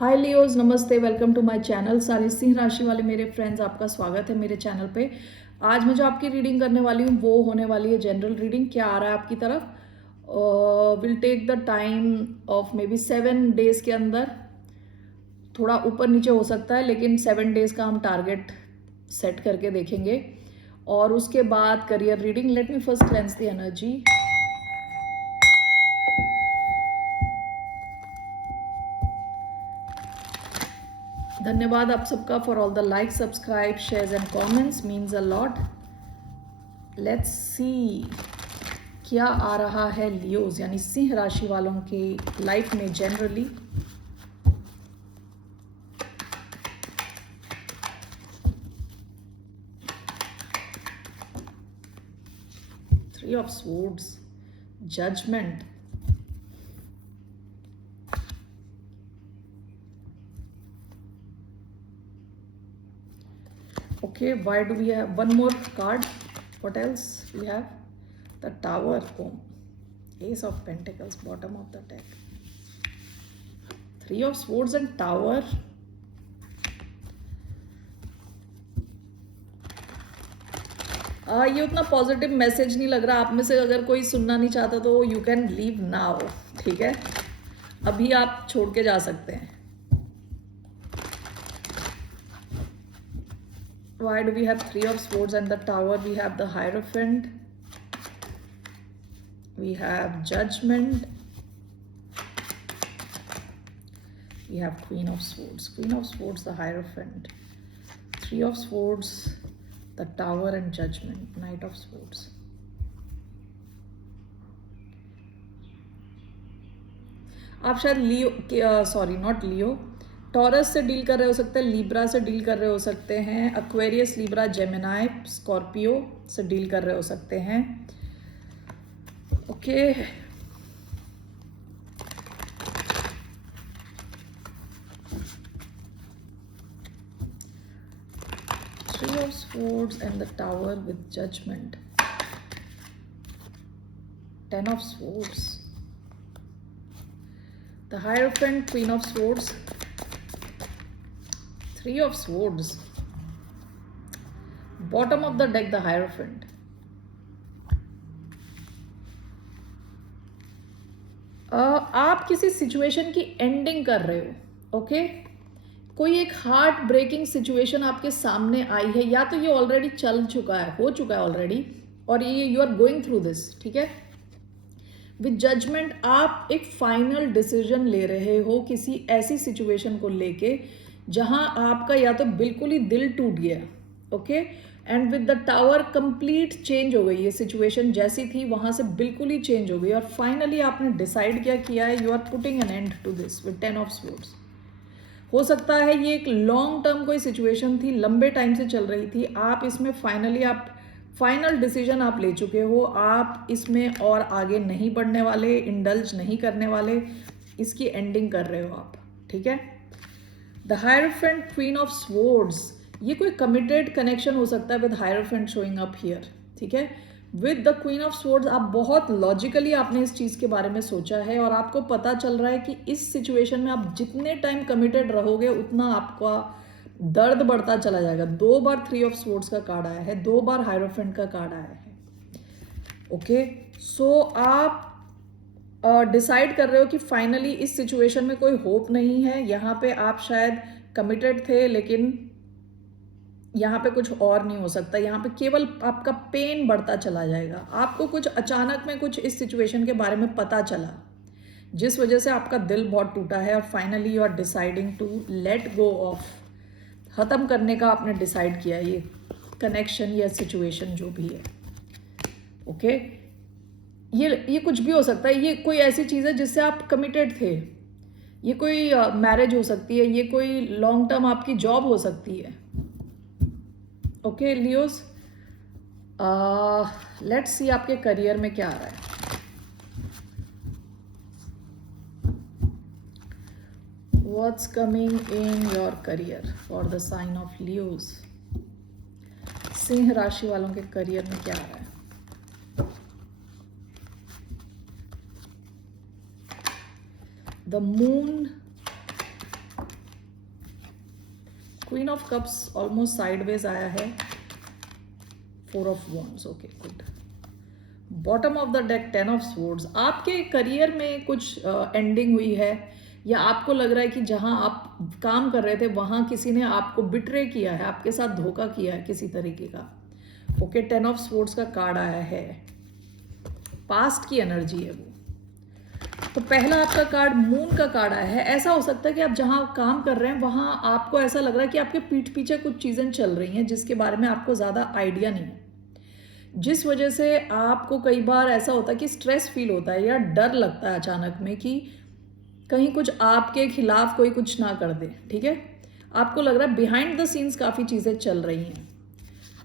हाय Leos, नमस्ते, welcome to my channel. सारी सिंह राशि वाले मेरे फ्रेंड्स, आपका स्वागत है मेरे चैनल पे। आज मैं जो आपकी रीडिंग करने वाली हूँ वो होने वाली है जनरल रीडिंग। क्या आ रहा है आपकी तरफ? Will take the time of may be 7 days के अंदर। थोड़ा ऊपर नीचे हो सकता है, लेकिन 7 डेज का हम टारगेट सेट करके देखेंगे। और उसके बाद career reading. Let me first cleanse the energy. धन्यवाद आप सबका for all the like, subscribe, shares and comments, means a lot. Let's see क्या आ रहा है लियोज यानी सिंह राशि वालों की लाइफ में generally. Three of swords, judgment, okay, why do we have one more card? What else we have? The Tower. Oh, Ace of Pentacles, bottom of the deck. Three of Swords and Tower. ये उतना positive message नहीं लग रहा। आप में से अगर कोई सुनना नहीं चाहता तो यू कैन लीव नाउ, ठीक है? अभी आप छोड़ के जा सकते हैं। Why do we have Three of Swords and the Tower? We have the Hierophant. We have Judgment. We have Queen of Swords. Queen of Swords, the Hierophant. Three of Swords, the Tower and Judgment. Knight of Swords. आप शायद लियो, sorry not Leo, taurus से deal कर रहे हो सकते हैं, Libra से deal कर रहे हो सकते हैं, एक्वेरियस, लिब्रा, जेमिनाई, स्कॉर्पियो से डील कर रहे हो सकते हैं। Okay, Three of Swords and the Tower with Judgment. Ten of Swords. The Hierophant, Queen of Swords. Three of Swords. Bottom of the deck, the Hierophant. आप किसी situation की ending कर रहे हो, ओके? कोई एक हार्ट ब्रेकिंग सिचुएशन आपके सामने आई है, या तो ये ऑलरेडी चल चुका है, हो चुका है ऑलरेडी, और ये you are going through this, ठीक है? विद जजमेंट आप एक फाइनल डिसीजन ले रहे हो किसी ऐसी सिचुएशन को लेके जहां आपका या तो बिल्कुल ही दिल टूट गया, okay? And with the tower complete change हो गई, ये सिचुएशन जैसी थी वहां से बिल्कुल ही चेंज हो गई, और फाइनली आपने डिसाइड क्या किया है, you are putting an end to this with 10 of swords. हो सकता है ये एक लॉन्ग टर्म कोई सिचुएशन थी, लंबे टाइम से चल रही थी, आप इसमें फाइनली आप फाइनल डिसीजन आप ले चुके हो, आप इसमें और आगे नहीं बढ़ने वाले, इंडल्ज नहीं करने वाले, इसकी एंडिंग कर रहे हो आप, ठीक है? The hierophant, queen of swords, ये कोई कमिटेड कनेक्शन हो सकता है with hierophant showing up here, ठीक है? With the queen of swords आप बहुत लॉजिकली आपने इस चीज़ के बारे में सोचा है, और आपको पता चल रहा है कि इस सिचुएशन में आप जितने टाइम कमिटेड रहोगे उतना आपका दर्द बढ़ता चला जाएगा। 2 बार थ्री ऑफ स्वॉर्ड्स का कार्ड आया है, 2 बार हायरोफेंट का कार्ड आया है, ओके? सो आप डिसाइड कर रहे हो कि फाइनली इस सिचुएशन में कोई होप नहीं है। यहाँ पे आप शायद कमिटेड थे, लेकिन यहाँ पे कुछ और नहीं हो सकता, यहाँ पे केवल आपका पेन बढ़ता चला जाएगा। आपको कुछ अचानक में कुछ इस सिचुएशन के बारे में पता चला, जिस वजह से आपका दिल बहुत टूटा है, और finally you are deciding to let go of, ख़त्म करने का आपने डिसाइड किया ये कनेक्शन या सिचुएशन जो भी है, ओके? ये कुछ भी हो सकता है, ये कोई ऐसी चीज़ है जिससे आप कमिटेड थे, ये कोई मैरिज हो सकती है, ये कोई लॉन्ग टर्म आपकी जॉब हो सकती है, ओके लियोस? लेट्स सी आपके करियर में क्या आ रहा है। What's coming in your career for the sign of Leos? Singh राशि वालों के करियर में क्या आ रहा है? The moon, queen of cups almost sideways आया है, 4 of wands, okay good. Bottom of the deck 10 of swords. आपके करियर में कुछ एंडिंग हुई है, या आपको लग रहा है कि जहां आप काम कर रहे थे वहां किसी ने आपको बिट्रे किया है, आपके साथ धोखा किया है किसी तरीके का। ओके, 10 ऑफ स्वॉर्ड्स का कार्ड आया है, पास्ट की एनर्जी है वो। तो पहला आपका कार्ड मून का कार्ड आया है। ऐसा हो सकता है कि आप जहां काम कर रहे हैं वहां आपको ऐसा लग रहा है कि आपके पीठ पीछे कुछ चीजें चल रही हैं जिसके बारे में आपको ज्यादा आइडिया नहीं है, जिस वजह से आपको कई बार ऐसा होता है कि स्ट्रेस फील होता है या डर लगता है अचानक में कि कहीं कुछ आपके खिलाफ कोई कुछ ना कर दे। ठीक है, आपको लग रहा है बिहाइंड द सीन्स काफ़ी चीज़ें चल रही हैं।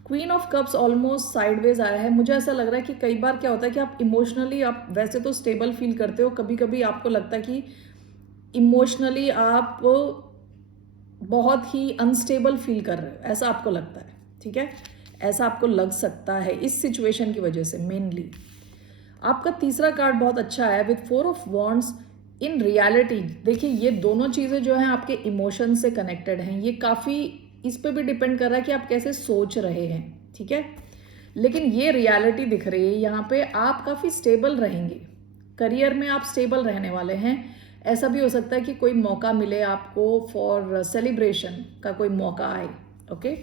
Queen of cups almost sideways आया है। मुझे ऐसा लग रहा है कि कई बार क्या होता है कि आप इमोशनली, आप वैसे तो स्टेबल फील करते हो, कभी कभी आपको लगता है कि इमोशनली आप बहुत ही अनस्टेबल फील कर रहे हो, ऐसा आपको लगता है। ठीक है, ऐसा आपको लग सकता है इस सिचुएशन की वजह से मेनली। आपका तीसरा कार्ड बहुत अच्छा है with 4 of wands. In reality देखिए, ये दोनों चीज़ें जो हैं आपके इमोशन से कनेक्टेड हैं। ये काफ़ी इस पे भी डिपेंड कर रहा है कि आप कैसे सोच रहे हैं। ठीक है, लेकिन ये रियलिटी दिख रही है यहाँ पे, आप काफ़ी स्टेबल रहेंगे, करियर में आप स्टेबल रहने वाले हैं। ऐसा भी हो सकता है कि कोई मौका मिले आपको फॉर सेलिब्रेशन का, कोई मौका आए। ओके,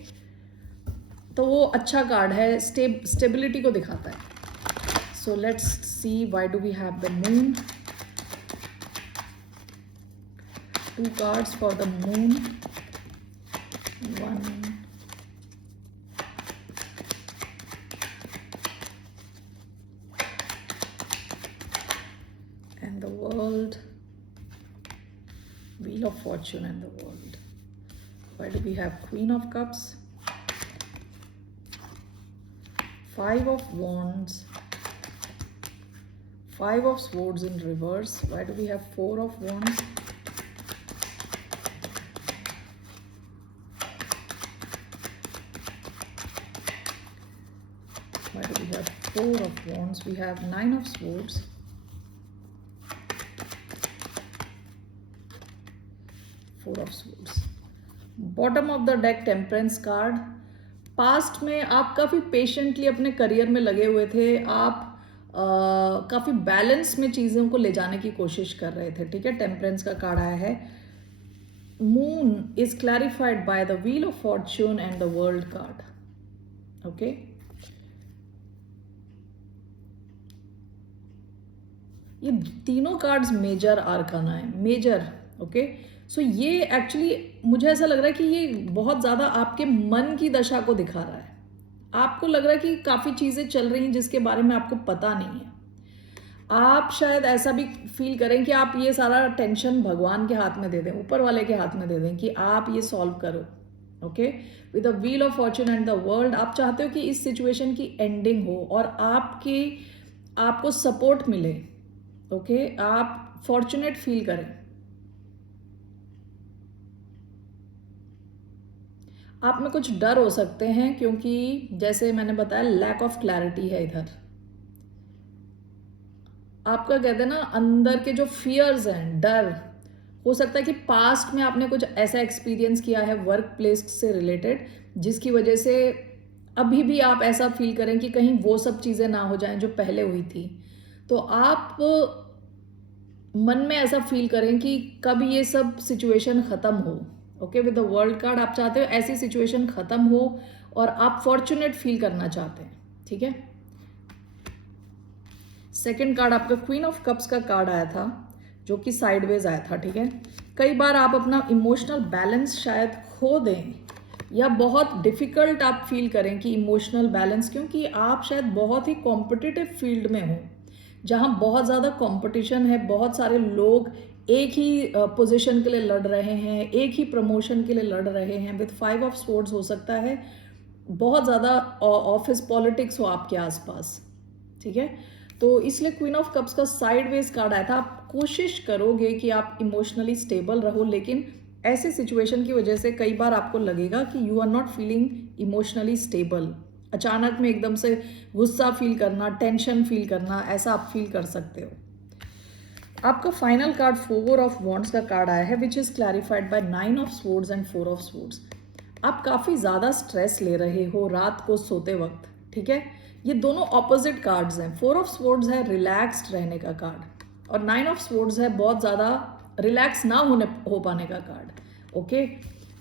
तो वो अच्छा कार्ड है, स्टेबिलिटी को दिखाता है। So let's see why do we have the moon. 2 cards for the moon. 1 and the world. Wheel of Fortune and the world. Why do we have Queen of Cups? 5 of Wands. 5 of Swords in reverse. Why do we have 4 of Wands? Why do we have 4 of Wands? We have 9 of Swords. 4 of Swords. Bottom of the deck Temperance card. Past में आप काफ़ी patiently अपने career में लगे हुए थे, आप काफ़ी बैलेंस में चीज़ों को ले जाने की कोशिश कर रहे थे। ठीक है, टेम्परेंस का कार्ड आया है। Moon is clarified by the wheel of Fortune and the world card. Okay, ये तीनों कार्ड्स मेजर आर्काना है, मेजर। ओके, सो ये एक्चुअली मुझे ऐसा लग रहा है कि ये बहुत ज़्यादा आपके मन की दशा को दिखा रहा है। आपको लग रहा है कि काफ़ी चीज़ें चल रही हैं जिसके बारे में आपको पता नहीं है। आप शायद ऐसा भी फील करें कि आप ये सारा टेंशन भगवान के हाथ में दे दें, ऊपर वाले के हाथ में दे दें कि आप ये सॉल्व करो। Okay, with the wheel of Fortune and the world, आप चाहते हो कि इस सिचुएशन की एंडिंग हो और आपको सपोर्ट मिले। ओके, आप फॉर्चुनेट फील करें। आप में कुछ डर हो सकते हैं क्योंकि जैसे मैंने बताया लैक ऑफ क्लैरिटी है इधर। आपका कहते हैं ना, अंदर के जो फियर्स हैं, डर, हो सकता है कि पास्ट में आपने कुछ ऐसा एक्सपीरियंस किया है वर्क प्लेस से रिलेटेड जिसकी वजह से अभी भी आप ऐसा फील करें कि कहीं वो सब चीज़ें ना हो जाएं जो पहले हुई थी। तो आप मन में ऐसा फील करें कि कब ये सब सिचुएशन ख़त्म हो। Okay, with the world card आप चाहते हो ऐसी सिचुएशन ख़त्म हो और आप फॉर्चुनेट फील करना चाहते हैं। ठीक है, सेकंड कार्ड आपका क्वीन ऑफ कप्स का कार्ड आया था जो कि साइडवेज आया था। ठीक है, कई बार आप अपना इमोशनल बैलेंस शायद खो दें या बहुत डिफ़िकल्ट आप फील करें कि इमोशनल बैलेंस, क्योंकि आप शायद बहुत ही कॉम्पिटिटिव फील्ड में हो जहाँ बहुत ज़्यादा कंपटीशन है, बहुत सारे लोग एक ही पोजीशन के लिए लड़ रहे हैं, एक ही प्रमोशन के लिए लड़ रहे हैं। विद 5 ऑफ स्वॉर्ड्स हो सकता है बहुत ज़्यादा ऑफिस पॉलिटिक्स हो आपके आसपास। ठीक है, तो इसलिए क्वीन ऑफ कप्स का साइडवेज कार्ड आया था। आप कोशिश करोगे कि आप इमोशनली स्टेबल रहो, लेकिन ऐसे सिचुएशन की वजह से कई बार आपको लगेगा कि you are not feeling emotionally stable. अचानक में एकदम से गुस्सा फील करना, टेंशन फील करना, ऐसा आप फील कर सकते हो। आपका फाइनल कार्ड 4 ऑफ वॉन्ड्स का कार्ड आया है which is clarified by 9 of swords and 4 of swords. आप काफ़ी ज़्यादा स्ट्रेस ले रहे हो रात को सोते वक्त, ठीक है। ये दोनों ऑपोजिट कार्ड्स हैं। 4 ऑफ स्वॉर्ड्स है रिलैक्स्ड रहने का कार्ड और 9 ऑफ स्वॉर्ड्स है बहुत ज़्यादा रिलैक्स ना हो पाने का कार्ड। ओके,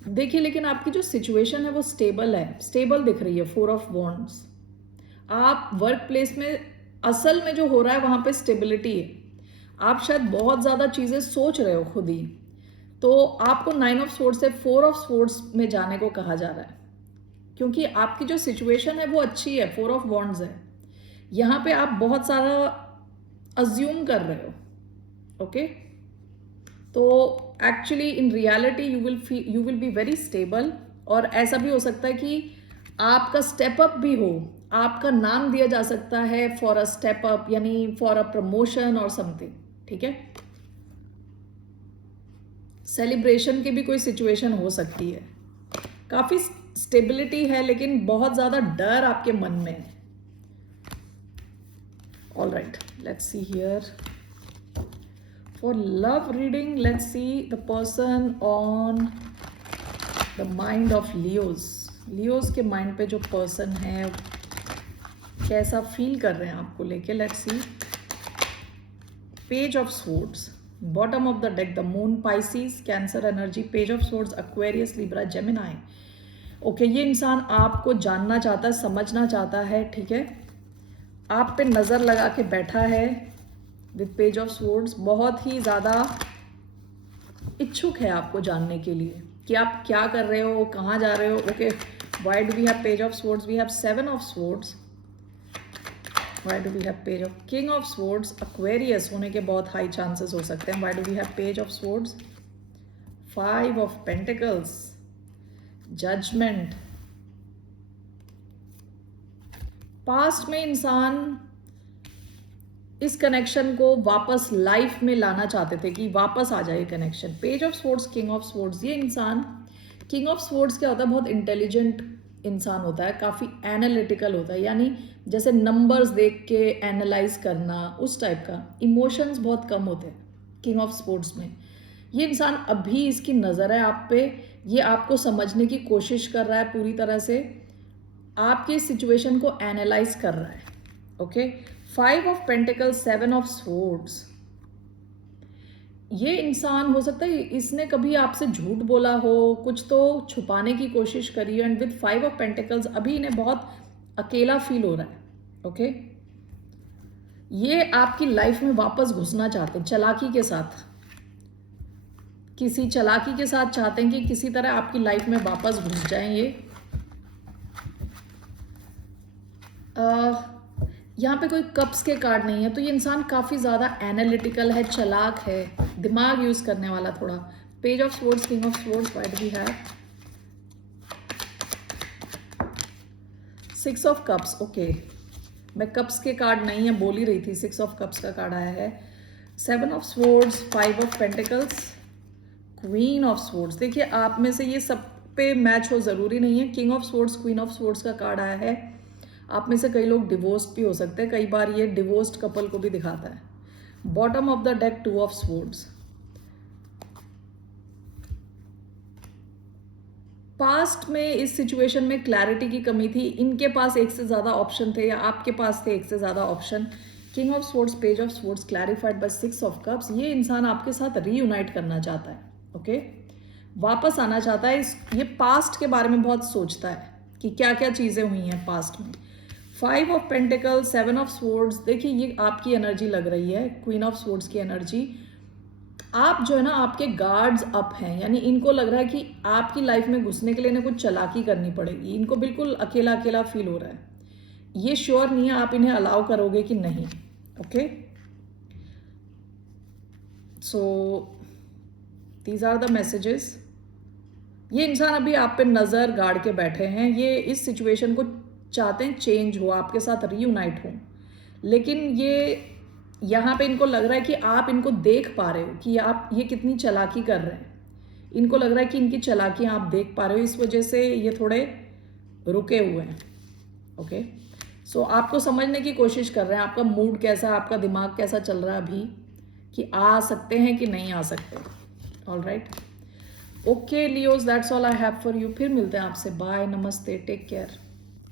देखिए लेकिन आपकी जो सिचुएशन है वो स्टेबल है, स्टेबल दिख रही है 4 ऑफ वॉन्ड्स। आप वर्क प्लेस में असल में जो हो रहा है वहाँ पे स्टेबिलिटी है। आप शायद बहुत ज़्यादा चीज़ें सोच रहे हो खुद ही, तो आपको 9 ऑफ स्वॉर्ड्स से 4 ऑफ स्वॉर्ड्स में जाने को कहा जा रहा है, क्योंकि आपकी जो सिचुएशन है वो अच्छी है। 4 ऑफ वॉन्ड्स है, यहाँ पे आप बहुत सारा अज्यूम कर रहे हो। ओके, तो actually in reality you will be very stable. और ऐसा भी हो सकता है कि आपका स्टेप अप भी हो, आपका नाम दिया जा सकता है फॉर अ स्टेप अप, यानी फॉर अ प्रमोशन और समथिंग, ठीक है। सेलिब्रेशन की भी कोई सिचुएशन हो सकती है। काफी स्टेबिलिटी है लेकिन बहुत ज्यादा डर आपके मन में है। All right, let's see here for love reading, let's see the person on the mind of Leos के माइंड पे जो पर्सन है कैसा फील कर रहे हैं आपको लेके। Let's see page of swords, bottom of the deck, the moon, Pisces, cancer energy, page of swords, Aquarius, Libra, Gemini. Okay, ये इंसान आपको जानना चाहता है, समझना चाहता है, ठीक है। आप पे नज़र लगा के बैठा है विद पेज ऑफ स्वॉर्ड्स। बहुत ही ज़्यादा इच्छुक है आपको जानने के लिए कि आप क्या कर रहे हो, कहाँ जा रहे हो। Okay, why do we have page of swords? We have 7 of swords. Why do we have page of king of swords? Aquarius होने के बहुत हाई चांसेस हो सकते हैं। Why do we have page of swords? 5 of pentacles, judgment। Past में इंसान इस connection को वापस लाइफ में लाना चाहते थे कि वापस आ जाए connection. Page of swords, king of swords. ये इंसान, किंग ऑफ स्वॉर्ड्स क्या होता है? बहुत इंटेलिजेंट इंसान होता है, काफ़ी एनालिटिकल होता है, यानी जैसे नंबर्स देख के एनालाइज करना, उस टाइप का। इमोशंस बहुत कम होते हैं किंग ऑफ स्वॉर्ड्स में। ये इंसान अभी इसकी नज़र है आप पे, ये आपको समझने की कोशिश कर रहा है पूरी तरह से, आपकी सिचुएशन को एनालाइज कर रहा है। Okay, 5 of pentacles, 7 of swords. ये इंसान हो सकता है इसने कभी आपसे झूठ बोला हो, कुछ तो छुपाने की कोशिश करी है। एंड विद 5 ऑफ पेंटिकल्स अभी इन्हें बहुत अकेला फील हो रहा है। ओके, ये आपकी लाइफ में वापस घुसना चाहते हैं चालाकी के साथ, किसी चालाकी के साथ चाहते हैं कि किसी तरह आपकी लाइफ में वापस घुस जाएं ये। यहाँ पे कोई कप्स के कार्ड नहीं है, तो ये इंसान काफ़ी ज़्यादा एनालिटिकल है, चालाक है, दिमाग यूज़ करने वाला थोड़ा। Page of swords, king of swords, why do we have 6 of cups. Okay, मैं कप्स के कार्ड नहीं है बोल ही रही थी, 6 ऑफ कप्स का कार्ड आया है। 7 of swords, 5 of pentacles, queen of swords. देखिए आप में से ये सब पे मैच हो ज़रूरी नहीं है। King of swords, queen of swords का कार्ड आया है। आप में से कई लोग डिवोर्स्ड भी हो सकते हैं, कई बार ये डिवोर्स्ड कपल को भी दिखाता है। Bottom of the deck, 2 of swords. Past में इस सिचुएशन में क्लैरिटी की कमी थी, इनके पास एक से ज़्यादा ऑप्शन थे या आपके पास थे एक से ज़्यादा option. King of swords, page of swords, clarified by 6 of cups. ये इंसान आपके साथ रीयूनाइट करना चाहता है। ओके, वापस आना चाहता है। ये पास्ट के बारे में बहुत सोचता है कि क्या क्या चीज़ें हुई हैं पास्ट में। 5 ऑफ पेंटिकल्स, 7 ऑफ स्वॉर्ड्स। देखिए ये आपकी एनर्जी लग रही है, क्वीन ऑफ स्वॉर्ड्स की एनर्जी। आप जो है ना, आपके गार्ड्स अप हैं, यानी इनको लग रहा है कि आपकी लाइफ में घुसने के लिए ना कुछ चालाकी करनी पड़ेगी। इनको बिल्कुल अकेला अकेला फील हो रहा है, ये श्योर नहीं है आप इन्हें अलाउ करोगे कि नहीं। Okay, so these are the messages. ये इंसान अभी आप पे नज़र गाड़ के बैठे हैं, ये इस सिचुएशन को चाहते हैं चेंज हो, आपके साथ रीयूनाइट हो, लेकिन ये यहाँ पे इनको लग रहा है कि आप इनको देख पा रहे हो कि आप ये कितनी चालाकी कर रहे हैं। इनको लग रहा है कि इनकी चालाकियाँ आप देख पा रहे हो, इस वजह से ये थोड़े रुके हुए हैं। ओके, सो आपको समझने की कोशिश कर रहे हैं, आपका मूड कैसा है, आपका दिमाग कैसा चल रहा है अभी, कि आ सकते हैं कि नहीं आ सकते। All right, okay Leos, that's all I have for you. फिर मिलते हैं आपसे। बाय, नमस्ते, टेक केयर।